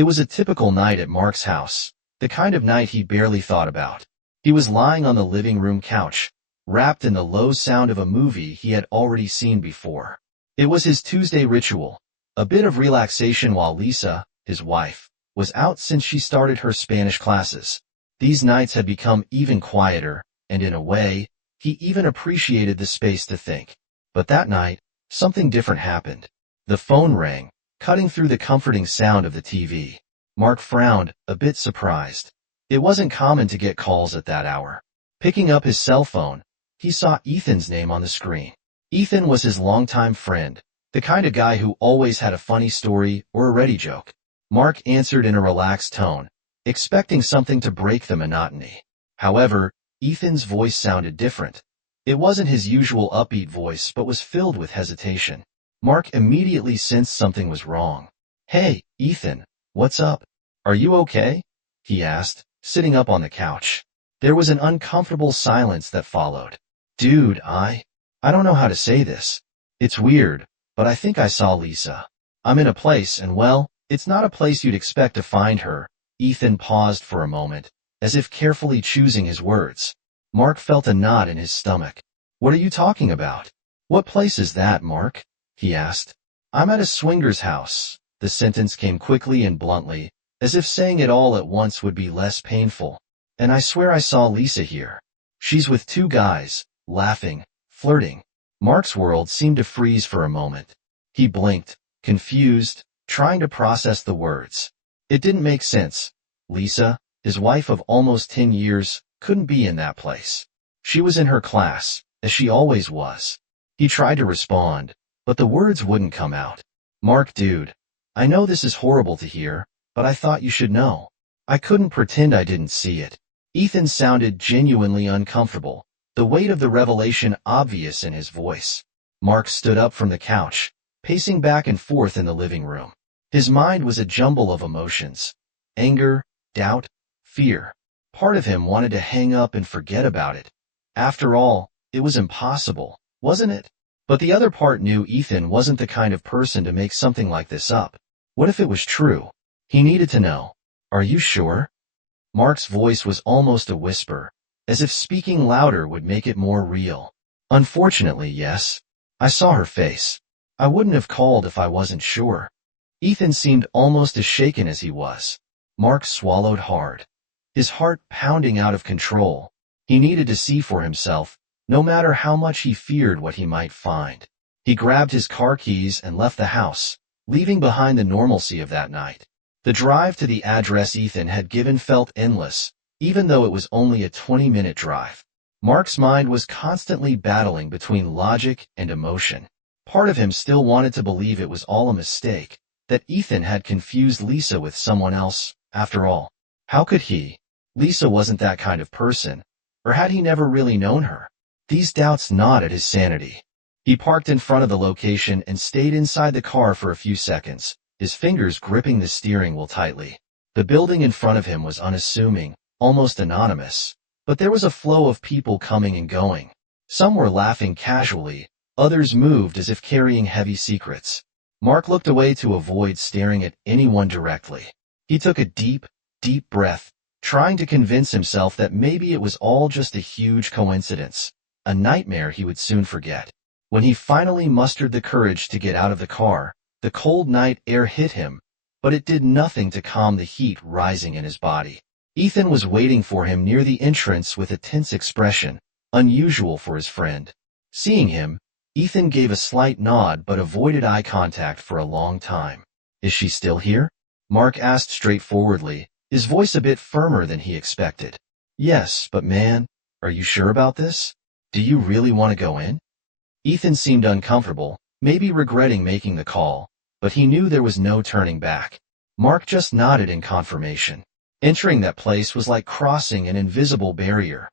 It was a typical night at Mark's house, the kind of night he barely thought about. He was lying on the living room couch, wrapped in the low sound of a movie he had already seen before. It was his Tuesday ritual, a bit of relaxation while Lisa, his wife, was out since she started her Spanish classes. These nights had become even quieter, and in a way, he even appreciated the space to think. But that night, something different happened. The phone rang, cutting through the comforting sound of the TV. Mark frowned, a bit surprised. It wasn't common to get calls at that hour. Picking up his cell phone, he saw Ethan's name on the screen. Ethan was his longtime friend, the kind of guy who always had a funny story or a ready joke. Mark answered in a relaxed tone, expecting something to break the monotony. However, Ethan's voice sounded different. It wasn't his usual upbeat voice but was filled with hesitation. Mark immediately sensed something was wrong. "Hey, Ethan, what's up? Are you okay?" he asked, sitting up on the couch. There was an uncomfortable silence that followed. "Dude, I don't know how to say this. It's weird, but I think I saw Lisa. I'm in a place and well, it's not a place you'd expect to find her." Ethan paused for a moment, as if carefully choosing his words. Mark felt a knot in his stomach. "What are you talking about? What place is that, Mark?" he asked. "I'm at a swinger's house." The sentence came quickly and bluntly, as if saying it all at once would be less painful. "And I swear I saw Lisa here. She's with two guys, laughing, flirting." Mark's world seemed to freeze for a moment. He blinked, confused, trying to process the words. It didn't make sense. Lisa, his wife of almost 10 years, couldn't be in that place. She was in her class, as she always was. He tried to respond, but the words wouldn't come out. "Mark, dude, I know this is horrible to hear, but I thought you should know. I couldn't pretend I didn't see it." Ethan sounded genuinely uncomfortable, the weight of the revelation obvious in his voice. Mark stood up from the couch, pacing back and forth in the living room. His mind was a jumble of emotions. Anger, doubt, fear. Part of him wanted to hang up and forget about it. After all, it was impossible, wasn't it? But the other part knew Ethan wasn't the kind of person to make something like this up. What if it was true? He needed to know. "Are you sure?" Mark's voice was almost a whisper, as if speaking louder would make it more real. "Unfortunately, yes. I saw her face. I wouldn't have called if I wasn't sure." Ethan seemed almost as shaken as he was. Mark swallowed hard, his heart pounding out of control. He needed to see for himself, no matter how much he feared what he might find. He grabbed his car keys and left the house, leaving behind the normalcy of that night. The drive to the address Ethan had given felt endless, even though it was only a 20-minute drive. Mark's mind was constantly battling between logic and emotion. Part of him still wanted to believe it was all a mistake, that Ethan had confused Lisa with someone else. After all, how could he? Lisa wasn't that kind of person, or had he never really known her? These doubts gnawed at his sanity. He parked in front of the location and stayed inside the car for a few seconds, his fingers gripping the steering wheel tightly. The building in front of him was unassuming, almost anonymous, but there was a flow of people coming and going. Some were laughing casually, others moved as if carrying heavy secrets. Mark looked away to avoid staring at anyone directly. He took a deep, deep breath, trying to convince himself that maybe it was all just a huge coincidence, a nightmare he would soon forget. When he finally mustered the courage to get out of the car, the cold night air hit him, but it did nothing to calm the heat rising in his body. Ethan was waiting for him near the entrance with a tense expression, unusual for his friend. Seeing him, Ethan gave a slight nod but avoided eye contact for a long time. "Is she still here?" Mark asked straightforwardly, his voice a bit firmer than he expected. "Yes, but man, are you sure about this? Do you really want to go in?" Ethan seemed uncomfortable, maybe regretting making the call, but he knew there was no turning back. Mark just nodded in confirmation. Entering that place was like crossing an invisible barrier.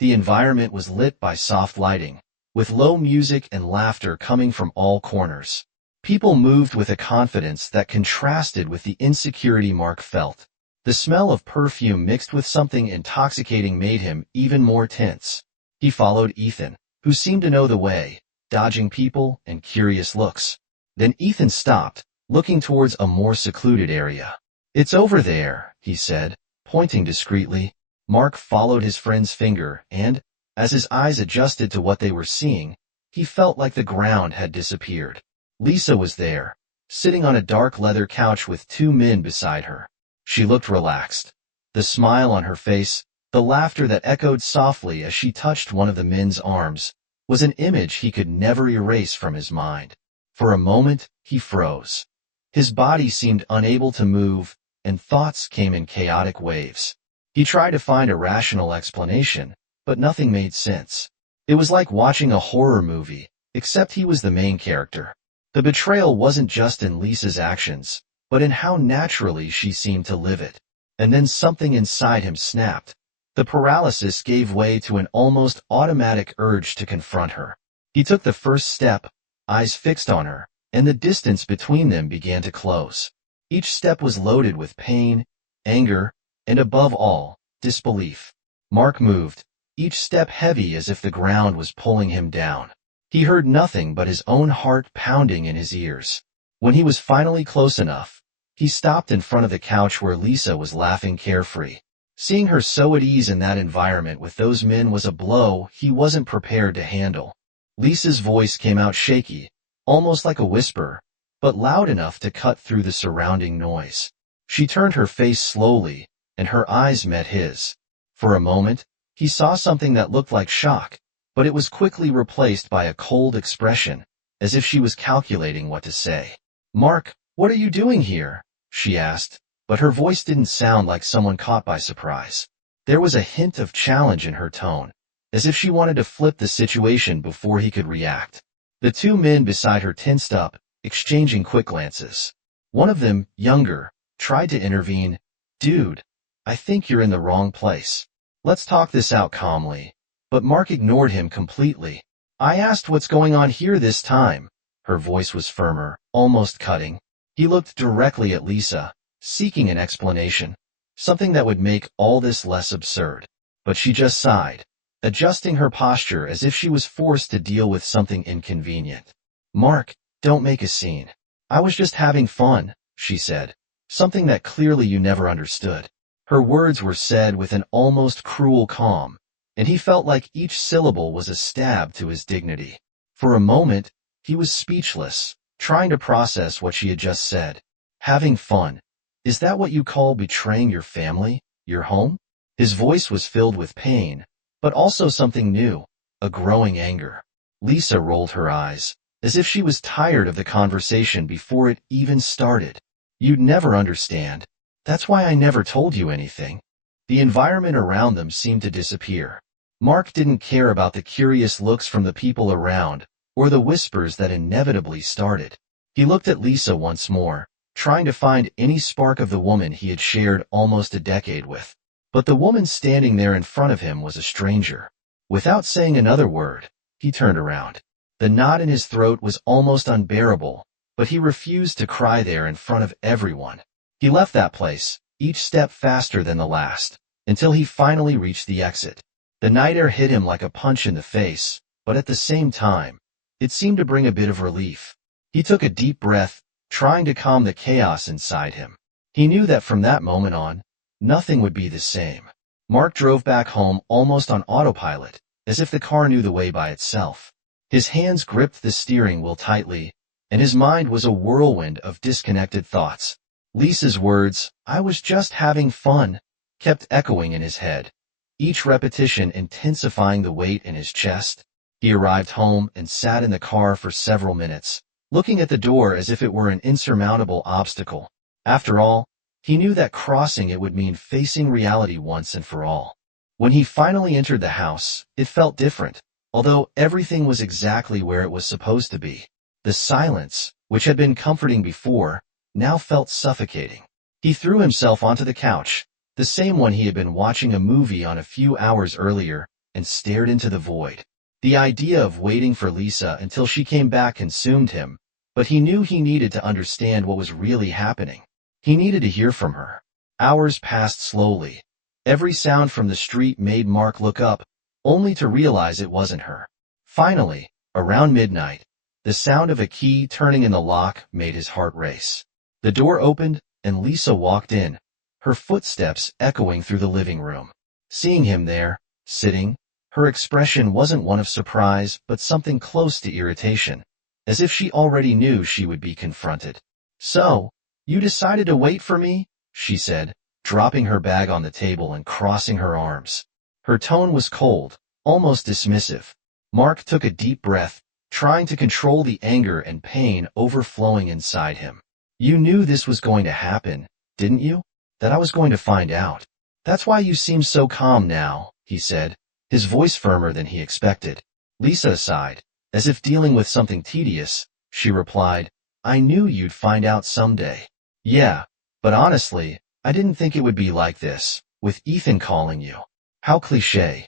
The environment was lit by soft lighting, with low music and laughter coming from all corners. People moved with a confidence that contrasted with the insecurity Mark felt. The smell of perfume mixed with something intoxicating made him even more tense. He followed Ethan, who seemed to know the way, dodging people and curious looks. Then Ethan stopped, looking towards a more secluded area. "It's over there," he said, pointing discreetly. Mark followed his friend's finger, and, as his eyes adjusted to what they were seeing, he felt like the ground had disappeared. Lisa was there, sitting on a dark leather couch with two men beside her. She looked relaxed. The smile on her face, the laughter that echoed softly as she touched one of the men's arms, was an image he could never erase from his mind. For a moment, he froze. His body seemed unable to move, and thoughts came in chaotic waves. He tried to find a rational explanation, but nothing made sense. It was like watching a horror movie, except he was the main character. The betrayal wasn't just in Lisa's actions, but in how naturally she seemed to live it. And then something inside him snapped. The paralysis gave way to an almost automatic urge to confront her. He took the first step, eyes fixed on her, and the distance between them began to close. Each step was loaded with pain, anger, and above all, disbelief. Mark moved, each step heavy as if the ground was pulling him down. He heard nothing but his own heart pounding in his ears. When he was finally close enough, he stopped in front of the couch where Lisa was laughing carefree. Seeing her so at ease in that environment with those men was a blow he wasn't prepared to handle. Lisa's voice came out shaky, almost like a whisper, but loud enough to cut through the surrounding noise. She turned her face slowly, and her eyes met his. For a moment, he saw something that looked like shock, but it was quickly replaced by a cold expression, as if she was calculating what to say. "Mark, what are you doing here?" she asked, but her voice didn't sound like someone caught by surprise. There was a hint of challenge in her tone, as if she wanted to flip the situation before he could react. The two men beside her tensed up, exchanging quick glances. One of them, younger, tried to intervene. "Dude, I think you're in the wrong place. Let's talk this out calmly." But Mark ignored him completely. "I asked what's going on here this time." Her voice was firmer, almost cutting. He looked directly at Lisa, seeking an explanation, something that would make all this less absurd. But she just sighed, adjusting her posture as if she was forced to deal with something inconvenient. "Mark, don't make a scene. I was just having fun," she said, something that clearly you never understood. Her words were said with an almost cruel calm, and he felt like each syllable was a stab to his dignity. For a moment, he was speechless, trying to process what she had just said. Having fun. Is that what you call betraying your family, your home? His voice was filled with pain, but also something new, a growing anger. Lisa rolled her eyes, as if she was tired of the conversation before it even started. "You'd never understand. That's why I never told you anything." The environment around them seemed to disappear. Mark didn't care about the curious looks from the people around, or the whispers that inevitably started. He looked at Lisa once more, trying to find any spark of the woman he had shared almost a decade with. But the woman standing there in front of him was a stranger. Without saying another word, he turned around. The knot in his throat was almost unbearable, but he refused to cry there in front of everyone. He left that place, each step faster than the last, until he finally reached the exit. The night air hit him like a punch in the face, but at the same time, it seemed to bring a bit of relief. He took a deep breath, trying to calm the chaos inside him. He knew that from that moment on, nothing would be the same. Mark drove back home almost on autopilot, as if the car knew the way by itself. His hands gripped the steering wheel tightly, and his mind was a whirlwind of disconnected thoughts. Lisa's words, "I was just having fun," kept echoing in his head, each repetition intensifying the weight in his chest. He arrived home and sat in the car for several minutes, looking at the door as if it were an insurmountable obstacle. After all, he knew that crossing it would mean facing reality once and for all. When he finally entered the house, it felt different, although everything was exactly where it was supposed to be. The silence, which had been comforting before, now felt suffocating. He threw himself onto the couch, the same one he had been watching a movie on a few hours earlier, and stared into the void. The idea of waiting for Lisa until she came back consumed him, but he knew he needed to understand what was really happening. He needed to hear from her. Hours passed slowly. Every sound from the street made Mark look up, only to realize it wasn't her. Finally, around midnight, the sound of a key turning in the lock made his heart race. The door opened, and Lisa walked in, her footsteps echoing through the living room. Seeing him there, sitting, her expression wasn't one of surprise but something close to irritation, as if she already knew she would be confronted. "So, you decided to wait for me?" she said, dropping her bag on the table and crossing her arms. Her tone was cold, almost dismissive. Mark took a deep breath, trying to control the anger and pain overflowing inside him. "You knew this was going to happen, didn't you? That I was going to find out. That's why you seem so calm now," he said, his voice firmer than he expected. Lisa sighed. As if dealing with something tedious, she replied, "I knew you'd find out someday." "Yeah, but honestly, I didn't think it would be like this, with Ethan calling you." How cliché.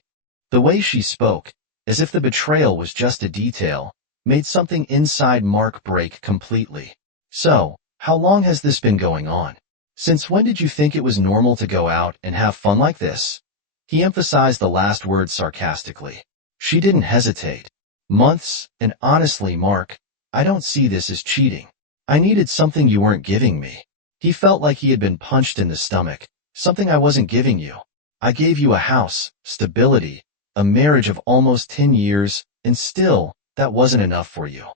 The way she spoke, as if the betrayal was just a detail, made something inside Mark break completely. "So, how long has this been going on? Since when did you think it was normal to go out and have fun like this?" He emphasized the last word sarcastically. She didn't hesitate. "Months, and honestly, Mark, I don't see this as cheating. I needed something you weren't giving me." He felt like he had been punched in the stomach, "Something I wasn't giving you. I gave you a house, stability, a marriage of almost 10 years, and still, that wasn't enough for you."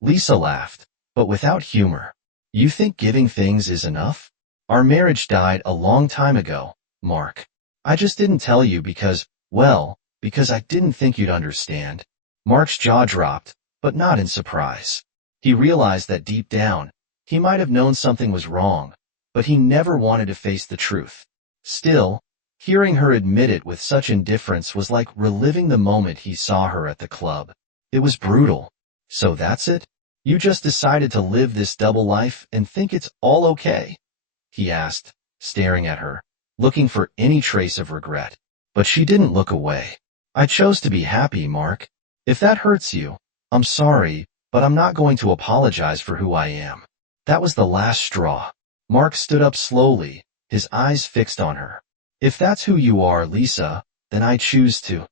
Lisa laughed, but without humor. "You think giving things is enough? Our marriage died a long time ago, Mark. I just didn't tell you because I didn't think you'd understand." Mark's jaw dropped, but not in surprise. He realized that deep down, he might have known something was wrong, but he never wanted to face the truth. Still, hearing her admit it with such indifference was like reliving the moment he saw her at the club. It was brutal. "So that's it? You just decided to live this double life and think it's all okay?" he asked, staring at her, looking for any trace of regret. But she didn't look away. "I chose to be happy, Mark. If that hurts you, I'm sorry, but I'm not going to apologize for who I am." That was the last straw. Mark stood up slowly, his eyes fixed on her. "If that's who you are, Lisa, then I choose to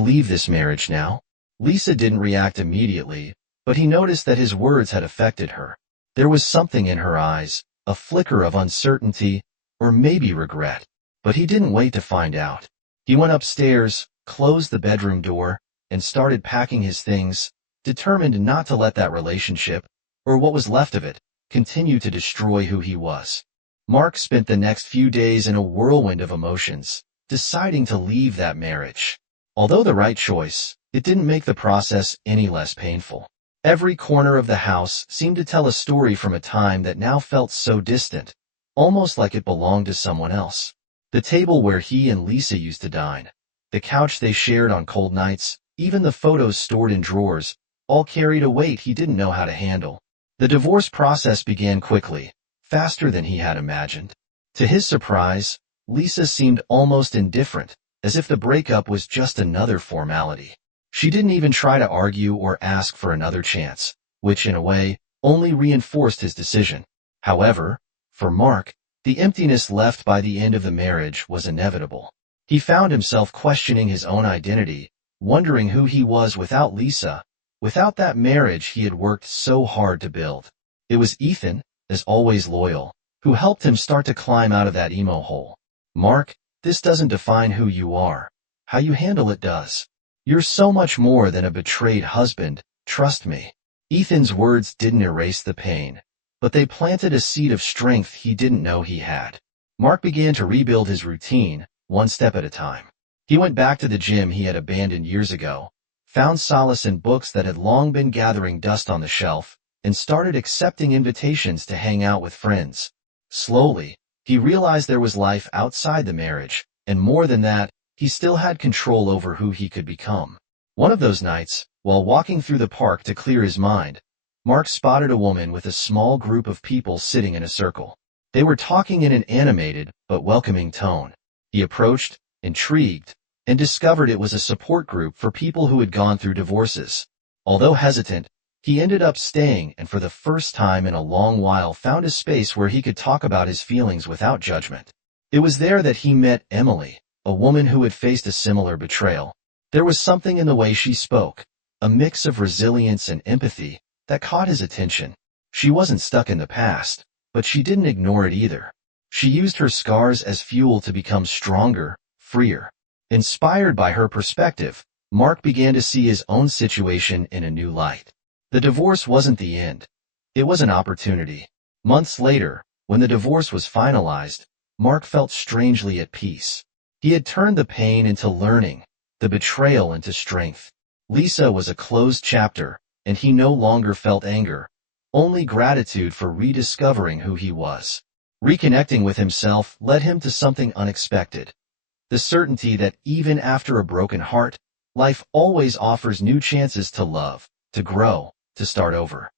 leave this marriage now." Lisa didn't react immediately, but he noticed that his words had affected her. There was something in her eyes, a flicker of uncertainty, or maybe regret. But he didn't wait to find out. He went upstairs, closed the bedroom door, and started packing his things, determined not to let that relationship, or what was left of it, continue to destroy who he was. Mark spent the next few days in a whirlwind of emotions, deciding to leave that marriage. Although the right choice, it didn't make the process any less painful. Every corner of the house seemed to tell a story from a time that now felt so distant, almost like it belonged to someone else. The table where he and Lisa used to dine, the couch they shared on cold nights, even the photos stored in drawers, all carried a weight he didn't know how to handle. The divorce process began quickly, faster than he had imagined. To his surprise, Lisa seemed almost indifferent, as if the breakup was just another formality. She didn't even try to argue or ask for another chance, which in a way only reinforced his decision. However, for Mark, the emptiness left by the end of the marriage was inevitable. He found himself questioning his own identity, wondering who he was without Lisa, without that marriage he had worked so hard to build. It was Ethan, as always loyal, who helped him start to climb out of that emo hole. "Mark, this doesn't define who you are. How you handle it does. You're so much more than a betrayed husband, trust me." Ethan's words didn't erase the pain, but they planted a seed of strength he didn't know he had. Mark began to rebuild his routine, one step at a time. He went back to the gym he had abandoned years ago, found solace in books that had long been gathering dust on the shelf, and started accepting invitations to hang out with friends. Slowly, he realized there was life outside the marriage, and more than that, he still had control over who he could become. One of those nights, while walking through the park to clear his mind, Mark spotted a woman with a small group of people sitting in a circle. They were talking in an animated but welcoming tone. He approached, intrigued, and discovered it was a support group for people who had gone through divorces. Although hesitant, he ended up staying and for the first time in a long while found a space where he could talk about his feelings without judgment. It was there that he met Emily, a woman who had faced a similar betrayal. There was something in the way she spoke, a mix of resilience and empathy, that caught his attention. She wasn't stuck in the past. But she didn't ignore it either. She used her scars as fuel to become stronger, freer. Inspired by her perspective, Mark began to see his own situation in a new light. The divorce wasn't the end. It was an opportunity. Months later, when the divorce was finalized, Mark felt strangely at peace. He had turned the pain into learning, the betrayal into strength. Lisa was a closed chapter, and he no longer felt anger, only gratitude for rediscovering who he was. Reconnecting with himself led him to something unexpected. The certainty that even after a broken heart, life always offers new chances to love, to grow, to start over.